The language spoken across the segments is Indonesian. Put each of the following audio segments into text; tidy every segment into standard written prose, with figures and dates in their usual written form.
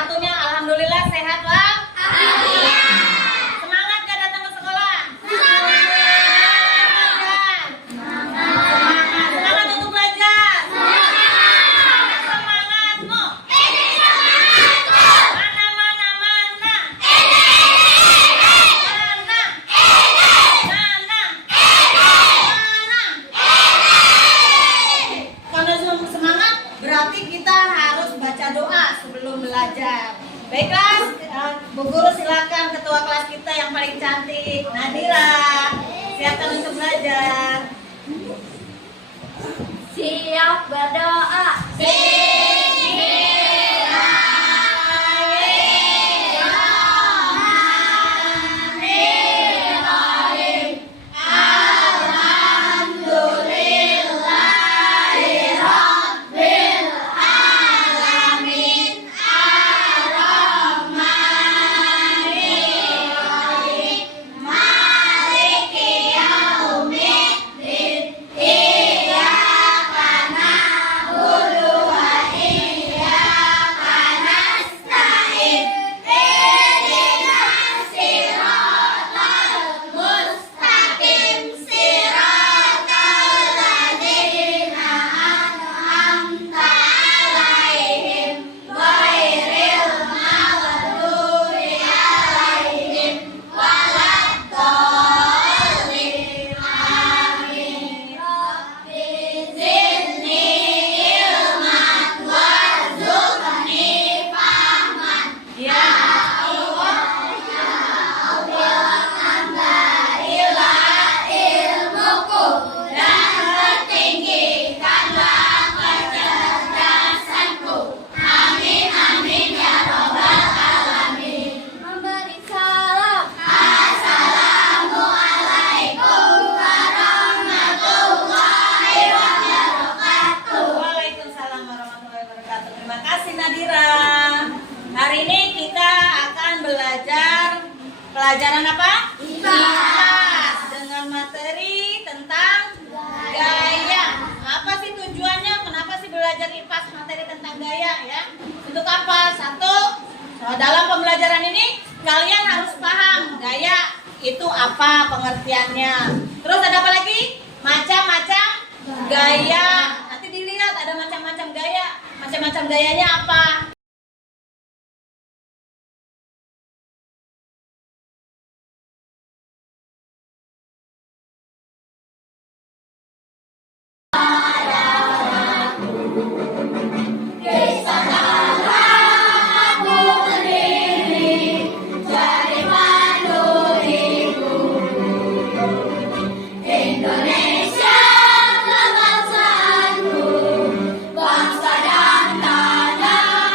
satunya alhamdulillah sehat, Bang. Iya. Semangat gak datang ke sekolah? Semangat. Semangat untuk belajar. Semangatmu. Ini semangatku. Mana. Mana. Mana. Kalau semangat berarti kita harus baca doa sebelum belajar. Baiklah, Bu Guru silakan ketua kelas kita yang paling cantik, Nadira. Siapkan untuk belajar. Siap berdoa. Memberi salam. Assalamualaikum warahmatullahi wabarakatuh. Waalaikumsalam warahmatullahi wabarakatuh. Terima kasih Nadira. Hari ini kita akan belajar pelajaran apa? IPAS dengan materi tentang gaya. Apa sih tujuannya? Kenapa sih belajar IPAS materi tentang gaya ya? Untuk apa? Satu, dalam pembelajaran ini kalian harus paham gaya itu apa pengertiannya. Terus ada apa lagi? Macam-macam gaya. Nanti dilihat ada macam-macam gaya. Macam-macam gayanya apa? Indonesia kebangsaanku, bangsa dan tanah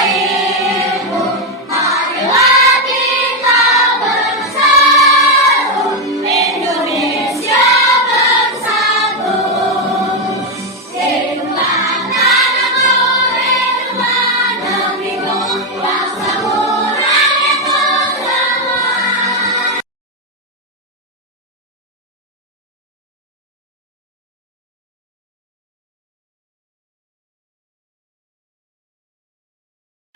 airku. Marilah kita bersatu, Indonesia bersatu. Hiduplah tanahku, hiduplah negeriku, bangsaku, rakyatku semua.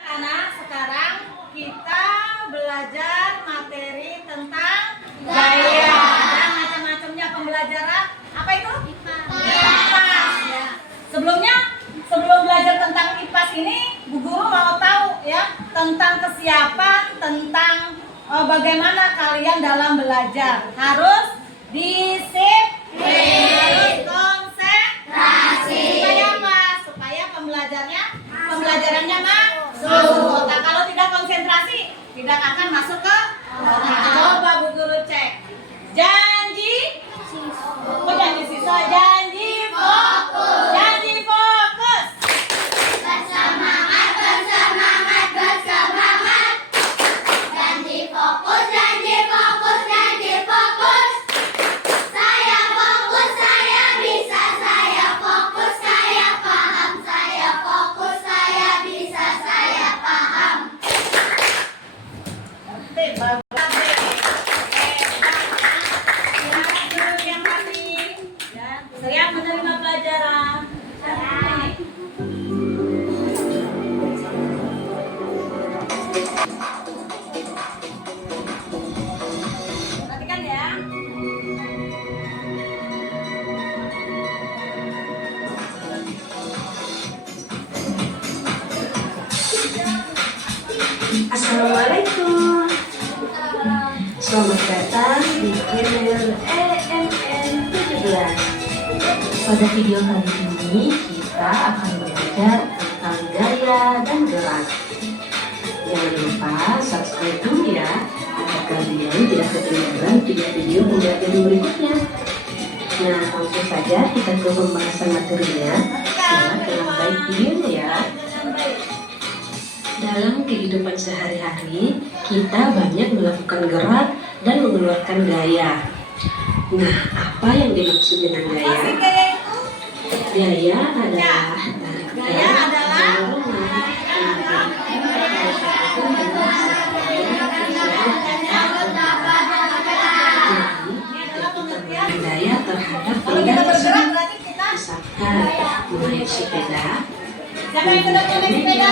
Anak, sekarang kita belajar materi tentang gaya. Dan macam-macamnya pembelajaran. Apa itu? IPAS. Ya. Sebelum belajar tentang IPAS ini, Bu Guru mau tahu ya tentang kesiapan, tentang bagaimana kalian dalam belajar. Harus disiplin, harus konsentrasi. Supaya apa? Supaya pembelajarannya masuk otak. Kalau tidak konsentrasi, tidak akan masuk ke otak. Coba Bu Guru cek. Janji siswa, janji fokus. Janji fokus. Bersemangat, bersemangat, bersemangat. Janji fokus, janji fokus, janji fokus. Saya fokus, saya bisa, saya fokus, saya paham, saya fokus, saya bisa, saya paham. Oke, bagus deh. Siap duduk yang rapi. Ya, siap menerima pelajaran. Perhatikan ya. Assalamualaikum. Selamat datang di channel EMN 17. Pada video kali ini kita akan belajar tentang gaya dan gerak. Jangan lupa subscribe dulu ya, agar kalian tidak ketinggalan video-video pembelajaran berikutnya. Nah, langsung saja kita ke pembahasan materinya. Simak dengan baik videonya ya. Dalam kehidupan sehari-hari, kita banyak melakukan gerak dan mengeluarkan gaya. Nah, apa yang dimaksud dengan Apa gaya? sih gaya itu? Gaya adalah Gaya adalah gaya terhadap kalau benda kita bergerak tersebut. berarti kita Misalkan menaik sepeda, siapa yang sudah naik sepeda?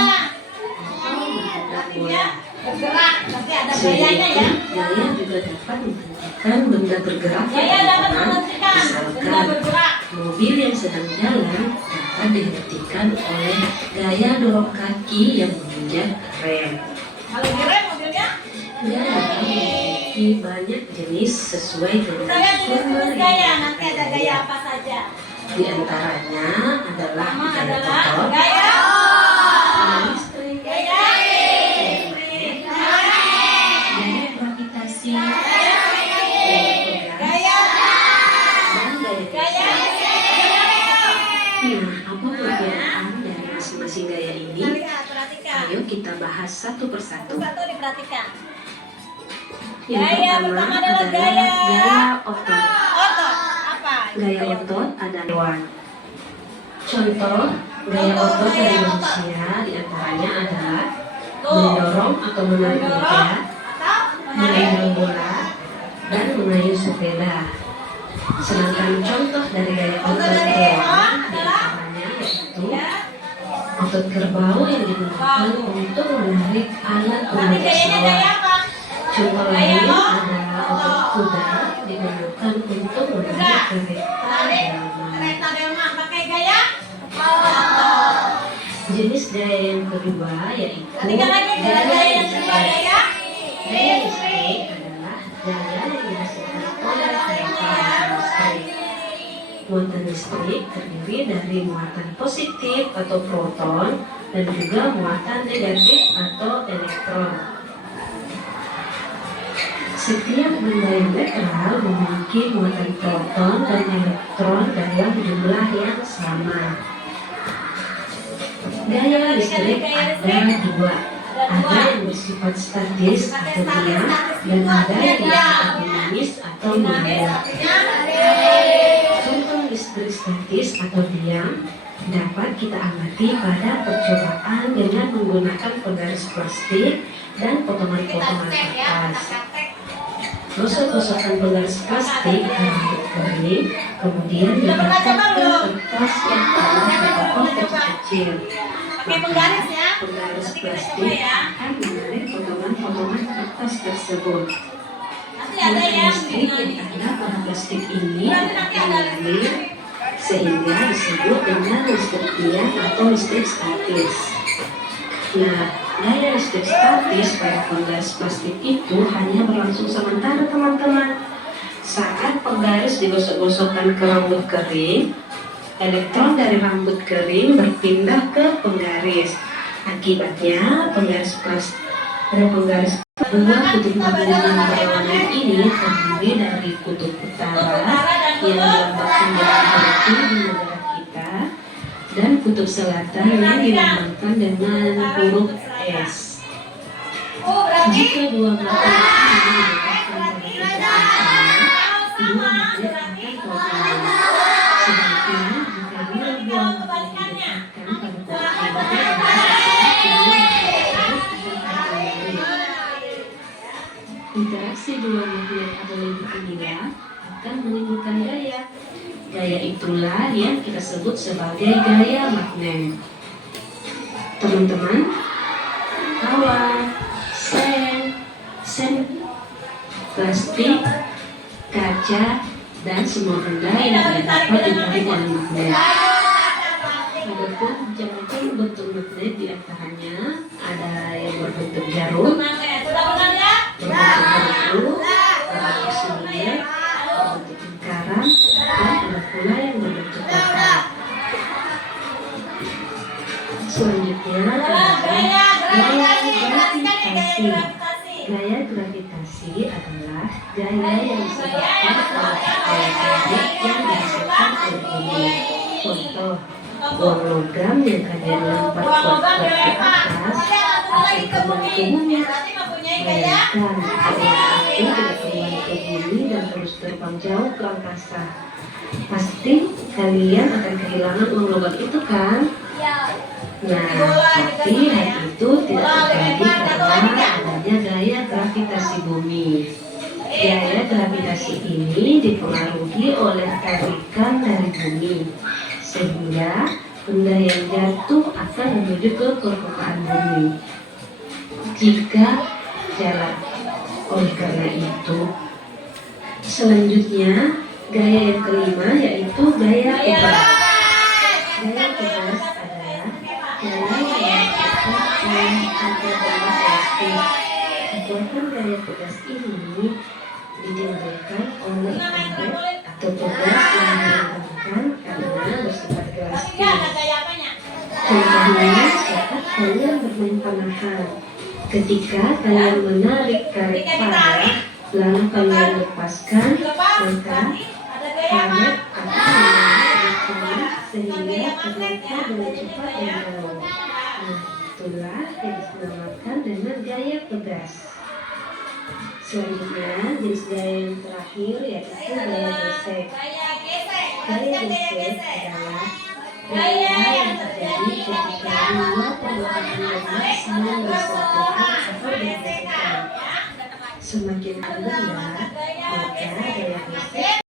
menghadap Artinya bola. bergerak, berarti ada Selain gayanya itu, ya. gaya juga dapat menghentikan benda bergerak yang Gaya dapat bergerak. menghentikan benda Misalkan bergerak. mobil yang sedang jalan dapat dihentikan oleh gaya dorong kaki yang menginjak rem. Kalau direm mobilnya, Gaya memiliki banyak jenis sesuai dengan kita lihat sumber jenis gaya. Nanti ada gaya apa saja. Di antaranya adalah Pertama gaya adalah motor, gaya gaya listrik, gaya gaya gravitasi, gaya pegas, gaya dan gaya gaya. geser. Nah, apa perbedaan dari masing-masing gaya ini? Kita lihat, perhatikan. Ayo kita bahas satu persatu. Satu diperhatikan. Yang Gaya pertama adalah gaya otot. otot. Apa? Gaya otot adalah contoh gaya otot dari manusia diantaranya adalah mendorong atau menarik Mendorong roda, atau menarik. mengayuh bola, dan mengayuh sepeda. Sedangkan contoh dari gaya otot hewan diantaranya yaitu Ya. otot kerbau yang digunakan untuk menarik alat Nanti penarik gayanya gaya sawah. apa? Contoh lain adalah otot kuda digunakan untuk menarik kereta Tarik delman. kereta delman pakai gaya. Jenis gaya yang kedua yaitu Perhatikan lagi gaya yang kedua gaya. Gaya listrik adalah gaya yang dihasilkan oleh muatan listrik. Muatan listrik terdiri dari muatan positif atau proton dan juga muatan negatif atau elektron. Setiap benda yang netral memiliki muatan proton dan elektron dalam jumlah yang sama. Gaya listrik ada dua. Ada yang bersifat statis atau diam dan ada yang bersifat dinamis atau Dinamis mengalir. artinya Contoh listrik statis atau diam dapat kita amati pada percobaan dengan menggunakan penggaris plastik dan kita potongan-potongan cek ya, kita kertas. praktek. Gosok-gosokan penggaris plastik rambut kering, kemudian Sudah pernah diangkat coba ke belum? kertas yang telah dipotong kecil-kecil. Pakai penggaris ya. Penggaris Nanti kita plastik coba ya. akan menarik potongan-potongan kertas tersebut. Nanti ada Muatan yang listrik yang ada pada plastik ini Berarti nanti akan ada mengalir sehingga disebut dengan listrik diam atau listrik statis. Nah, gaya listrik statis pada penggaris plastik itu hanya berlangsung sementara teman-teman. Saat penggaris digosok-gosokkan ke rambut kering, elektron dari rambut kering berpindah ke penggaris. Akibatnya penggaris plastik pada penggaris dua kutub magnetik yang berwarna ini terdiri dari kutub utara yang dilambangkan dengan batu di negara kita dan kutub selatan yang dilambangkan dengan huruf S. Oh, berarti Jika dua belatung ini didekatkan pada kutub utara, dua magnet akan terhubung. Sebaliknya, jika dua buah magnet didekatkan pada kutub utara, kedua magnet tersebut akan terhubung. Interaksi dua magnet atau lempar inilah akan menimbulkan gaya. Gaya itulah yang kita sebut sebagai gaya magnet. Teman-teman, kawan, plastik, kaca, dan semua benda yang dapat ditarik oleh magnet. Adapun macam-macam bentuk magnet di antaranya ada yang berbentuk jarum, berbentuk palu, berbentuk silir, berbentuk lingkaran, dan ada pula yang berbentuk kotak. Selanjutnya adalah gaya gravitasi. Gaya gravitasi adalah gaya yang disebabkan oleh magnet yang dihasilkan oleh bumi. Contoh, uang logam yang kalian lempar kuat-kuat ke atas akan kembali ke bumi. Bayangkan ada api tidak kembali ke bumi dan terus terbang jauh ke angkasa. Pasti kalian akan kehilangan uang logam itu kan? Nah, tapi hal itu tidak terjadi karena adanya gaya gravitasi bumi. Gaya gravitasi ini dipengaruhi oleh tarikan dari bumi, sehingga benda yang jatuh akan menuju ke permukaan bumi jika jalan. Oleh karena itu, selanjutnya gaya yang kelima yaitu gaya tegas. Gaya tegas adalah gaya yang dilakukan oleh cangkir benda plastik. Kekuatan gaya tegas ini ditimbulkan oleh magnet atau tegas yang dihilangkan karena bersifat elastis. Contohnya saat kalian bermain panahan, ketika kalian menarik karet panah lalu kalian lepaskan, maka karet akan menarik panah sehingga terlepas dengan cepat dan jauh. Nah, itulah yang dinamakan dengan gaya tegas. Selanjutnya, jenis gaya yang terakhir yaitu gaya gesek. Gaya gesek adalah gaya yang terjadi ketika dua permukaan magnet saling bersentuhan atau bergesekan. Semakin rendah, maka gaya gesek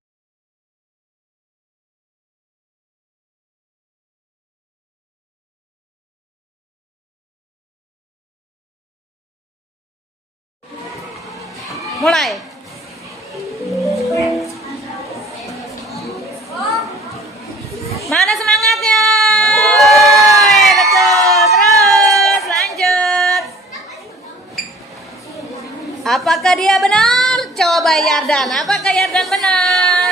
mulai. Mana semangatnya? Betul. Terus lanjut. Apakah dia benar? Coba Yardan. Apakah Yardan benar?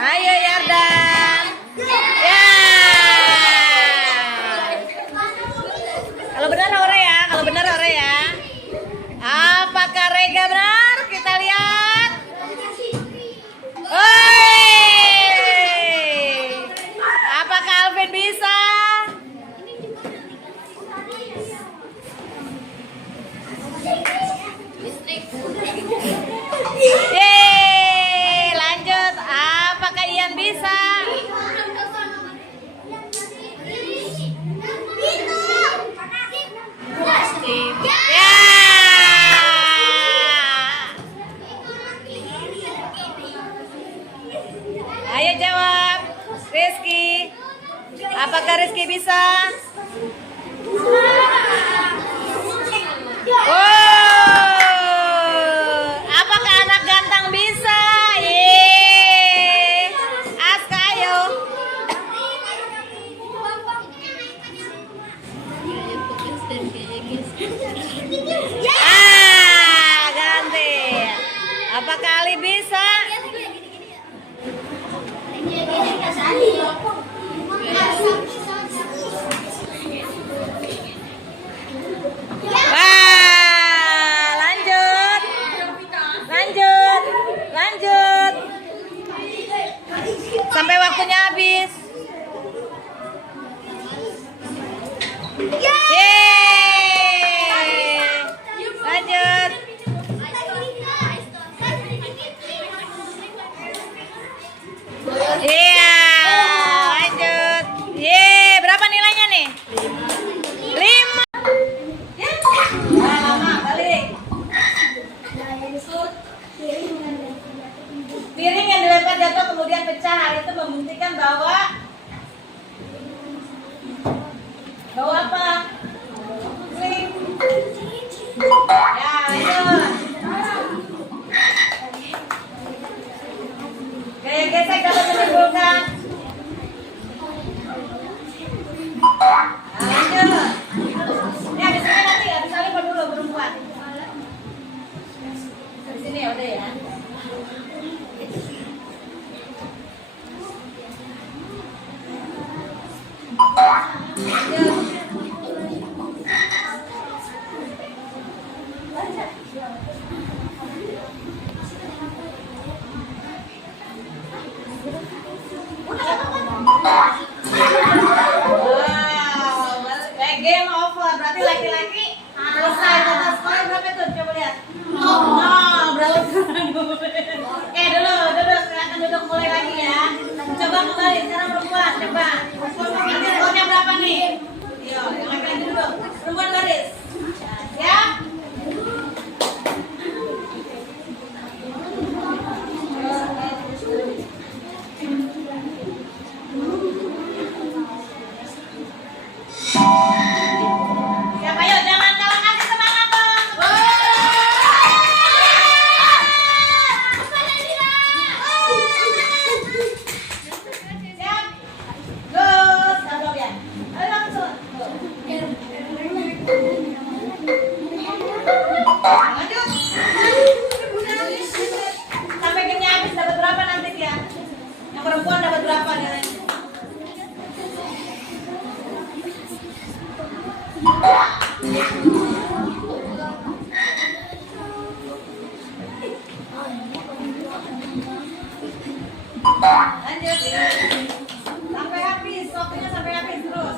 Ayo Yardan. Ya. Kalau benar ore ya. Kalau benar ore ya. Apakah Rega benar? Kita lihat. Apakah Alvin bisa? Yeay, lanjut. Apakah Ian bisa? Wow, game over. Berarti laki-laki selesai total skor berapa tuh? Coba lihat. Oh, berapa? Dulu, silakan duduk mulai lagi ya. Coba kembali sekarang perempuan, coba. Nanti skornya berapa nih? Yo, yang laki-laki duduk. Perempuan baris. Ya. Siap, ayo jangan kalah kasih semangat dong. Siap. Terus, taruh ya. Ayo langsung. Lanjut. Sampai gamenya habis dapat berapa nanti ya? Yang perempuan dapat berapa nilainya? Lanjut. Sampai habis, waktunya sampai habis terus.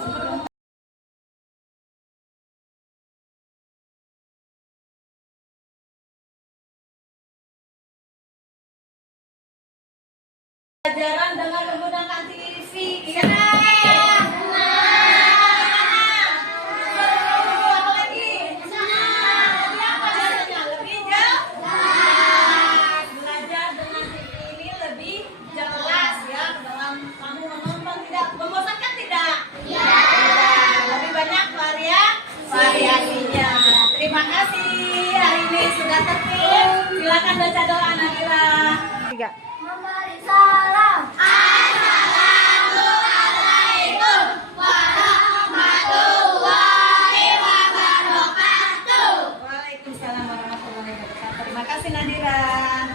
Pelajaran dengan menggunakan TV. Iya. Apa lagi? Tapi apa caranya? Lebih jelas. Belajar dengan TV ini lebih jelas ya. Dalam kamu menonton tidak membosankan tidak? Tidak. Lebih banyak variasinya. Terima kasih hari ini sudah tertib. Silakan baca doa Nadira. 3. Memberi salam. Assalamualaikum warahmatullahi wabarakatuh. Waalaikumsalam warahmatullahi wabarakatuh. Terima kasih Nadira.